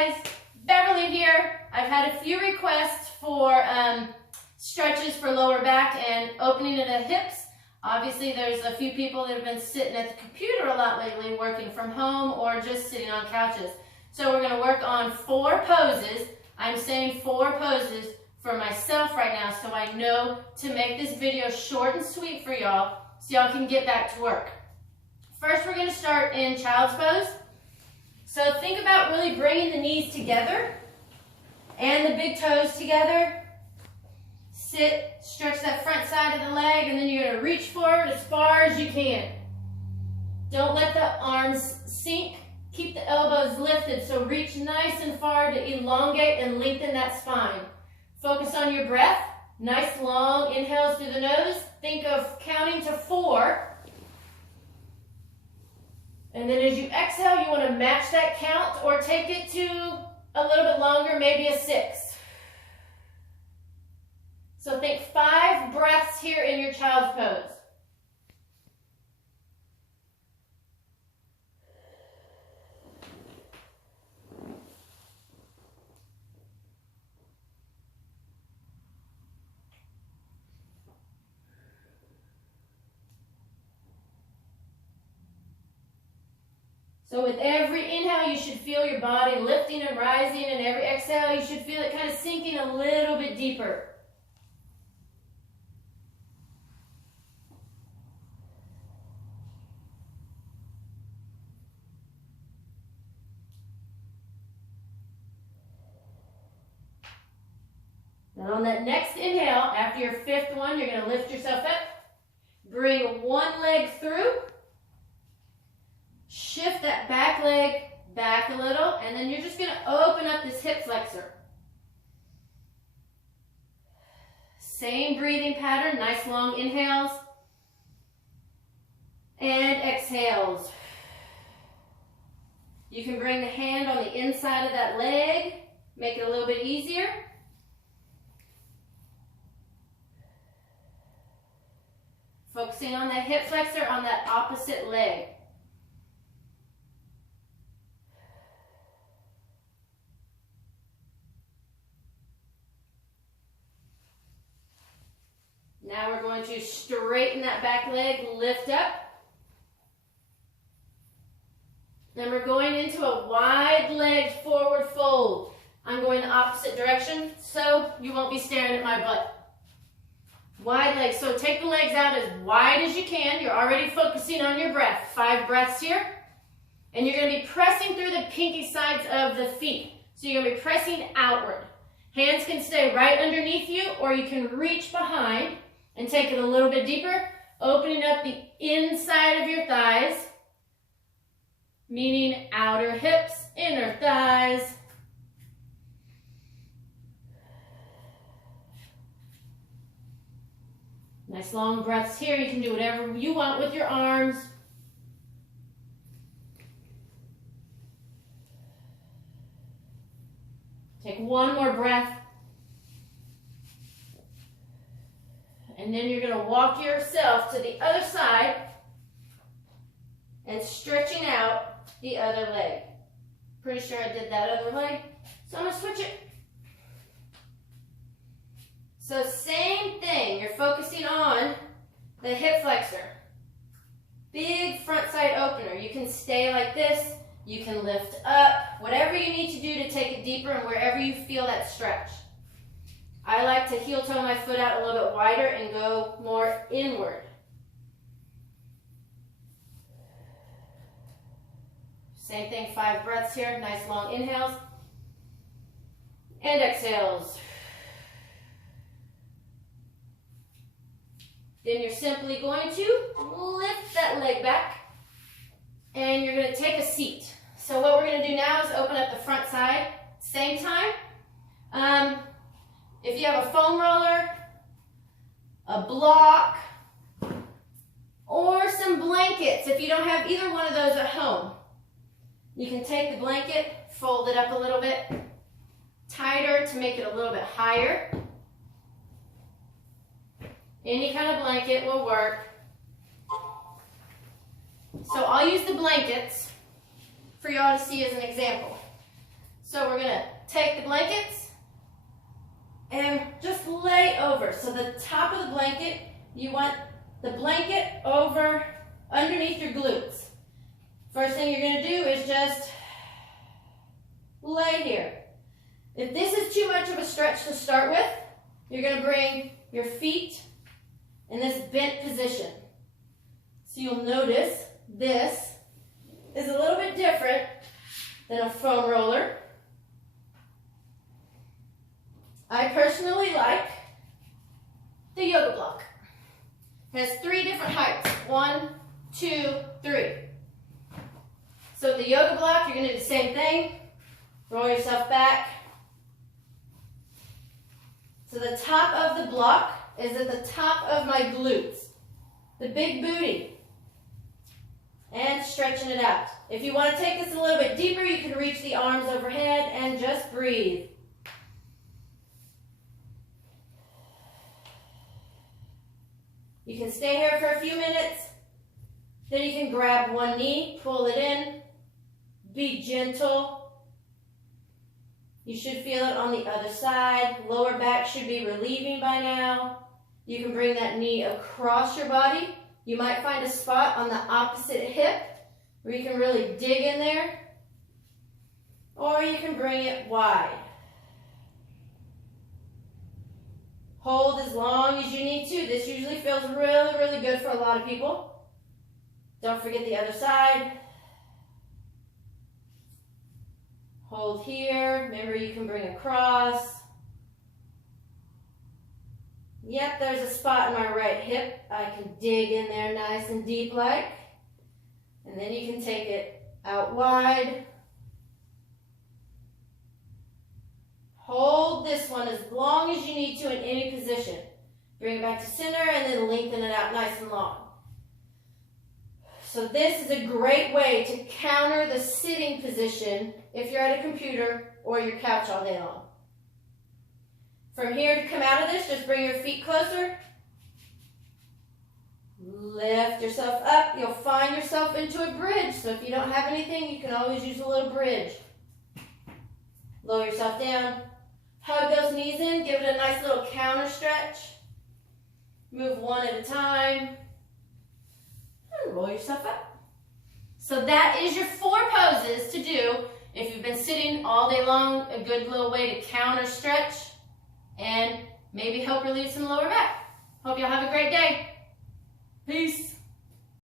guys, Beverly here. I've had a few requests for stretches for lower back and opening of the hips. Obviously there's a few people that have been sitting at the computer a lot lately, working from home or just sitting on couches. So we're going to work on 4 poses. I'm saying 4 poses for myself right now, so I know to make this video short and sweet for y'all so y'all can get back to work. First we're going to start in child's pose. So think about really bringing the knees together and the big toes together. Sit, stretch that front side of the leg, and then you're going to reach forward as far as you can. Don't let the arms sink. Keep the elbows lifted, so reach nice and far to elongate and lengthen that spine. Focus on your breath. Nice long inhales through the nose. Think of counting to 4. And then as you exhale, you want to match that count or take it to a little bit longer, maybe a 6. So think 5 breaths here in your child's pose. So with every inhale, you should feel your body lifting and rising, and every exhale, you should feel it kind of sinking a little bit deeper. And on that next inhale, after your 5th one, you're going to lift yourself up. Bring one leg through. Shift that back leg back a little, and then you're just going to open up this hip flexor. Same breathing pattern, nice long inhales and exhales. You can bring the hand on the inside of that leg, make it a little bit easier. Focusing on the hip flexor on that opposite leg. Now we're going to straighten that back leg, lift up. Then we're going into a wide leg forward fold. I'm going the opposite direction, so you won't be staring at my butt. Wide legs, so take the legs out as wide as you can. You're already focusing on your breath. 5 breaths here. And you're going to be pressing through the pinky sides of the feet. So you're going to be pressing outward. Hands can stay right underneath you, or you can reach behind and take it a little bit deeper, opening up the inside of your thighs, meaning outer hips, inner thighs. Nice long breaths here. You can do whatever you want with your arms. Take one more breath. And then you're going to walk yourself to the other side and stretching out the other leg. Pretty sure I did that other leg, so I'm going to switch it. So same thing, you're focusing on the hip flexor. Big front side opener. You can stay like this, you can lift up, whatever you need to do to take it deeper and wherever you feel that stretch. I like to heel toe my foot out a little bit wider and go more inward. Same thing, 5 breaths here, nice long inhales and exhales. Then you're simply going to lift that leg back and you're going to take a seat. So what we're going to do now is open up the front side. Same time. If you have a foam roller, a block, or some blankets, if you don't have either one of those at home, you can take the blanket, fold it up a little bit tighter to make it a little bit higher. Any kind of blanket will work. So I'll use the blankets for y'all to see as an example. So we're gonna take the blankets and just lay over. So the top of the blanket, you want the blanket over underneath your glutes. First thing you're gonna do is just lay here. If this is too much of a stretch to start with, you're gonna bring your feet in this bent position. So you'll notice this is a little bit different than a foam roller. I personally like the yoga block. It has 3 different heights. 1, 2, 3. So with the yoga block, you're going to do the same thing. Roll yourself back. So the top of the block is at the top of my glutes, the big booty, and stretching it out. If you want to take this a little bit deeper, you can reach the arms overhead and just breathe. You can stay here for a few minutes, then you can grab one knee, pull it in, be gentle. You should feel it on the other side. Lower back should be relieving by now. You can bring that knee across your body. You might find a spot on the opposite hip where you can really dig in there, or you can bring it wide. Hold as long as you need to. This usually feels really, really good for a lot of people. Don't forget the other side. Hold here. Remember, you can bring across. Yep, there's a spot in my right hip. I can dig in there nice and deep like. And then you can take it out wide. Hold this one as long as you need to in any position. Bring it back to center and then lengthen it out nice and long. So this is a great way to counter the sitting position if you're at a computer or your couch all day long. From here, to come out of this, just bring your feet closer. Lift yourself up. You'll find yourself into a bridge. So if you don't have anything, you can always use a little bridge. Lower yourself down. Hug those knees in. Give it a nice little counter stretch. Move one at a time. And roll yourself up. So that is your 4 poses to do if you've been sitting all day long. A good little way to counter stretch and maybe help relieve some lower back. Hope y'all have a great day. Peace.